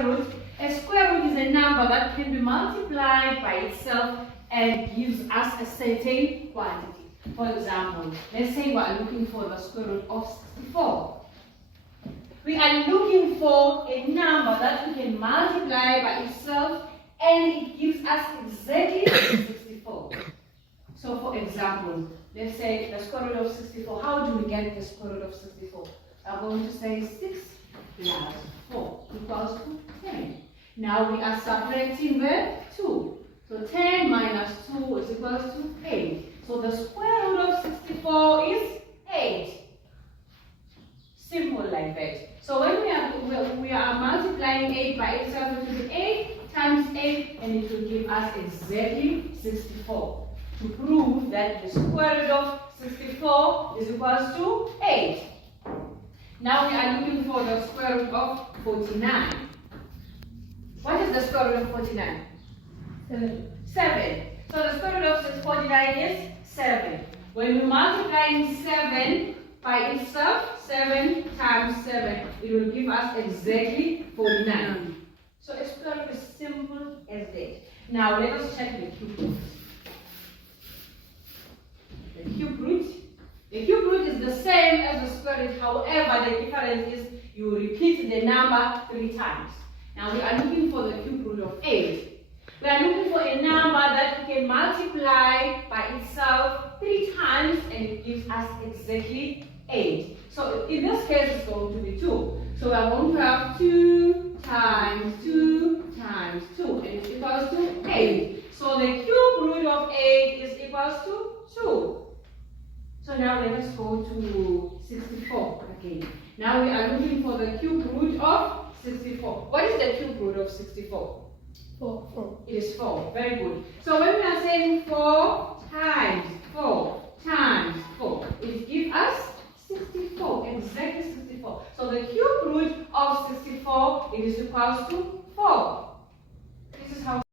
square root. A square root is a number that can be multiplied by itself and gives us a certain quantity. For example, let's say we are looking for the square root of 64. We are looking for a number that we can multiply by itself and it gives us exactly 64. So for example, let's say the square root of 64. How do we get the square root of 64? I'm going to say 6 plus 4 equals to 10. Now we are subtracting the 2. So 10 minus 2 is equals to 8. So the square root of 64 is 8. Simple like that. So when we are multiplying 8 by itself, it will be 8 times 8 and it will give us exactly 64. To prove that the square root of 64 is equals to 8. Now we are looking for the square root of 49. What is the square root of 49? 7. 7. So the square root of 49 is 7. When we multiply 7 by itself, 7 times 7, it will give us exactly 49. So a square root is simple as that. Now let us check the cube root. The cube root. The cube root is the same as the square root. However, the difference is you repeat the number 3 times. Now we are looking for the cube root of 8. We are looking for a number that we can multiply by itself 3 times and it gives us exactly 8. So in this case, it's going to be 2. So we are going to have 2 times 2 times 2 and it's equals to 8. So the cube root of 8 is equals to 2. So now let us go to 64 again. Now we are looking for the cube root of 64. What is the cube root of 64? 4. It is 4. Very good. So when we are saying 4 times 4 times 4, it gives us 64. Exactly 64. So the cube root of 64, it is equals to 4. This is how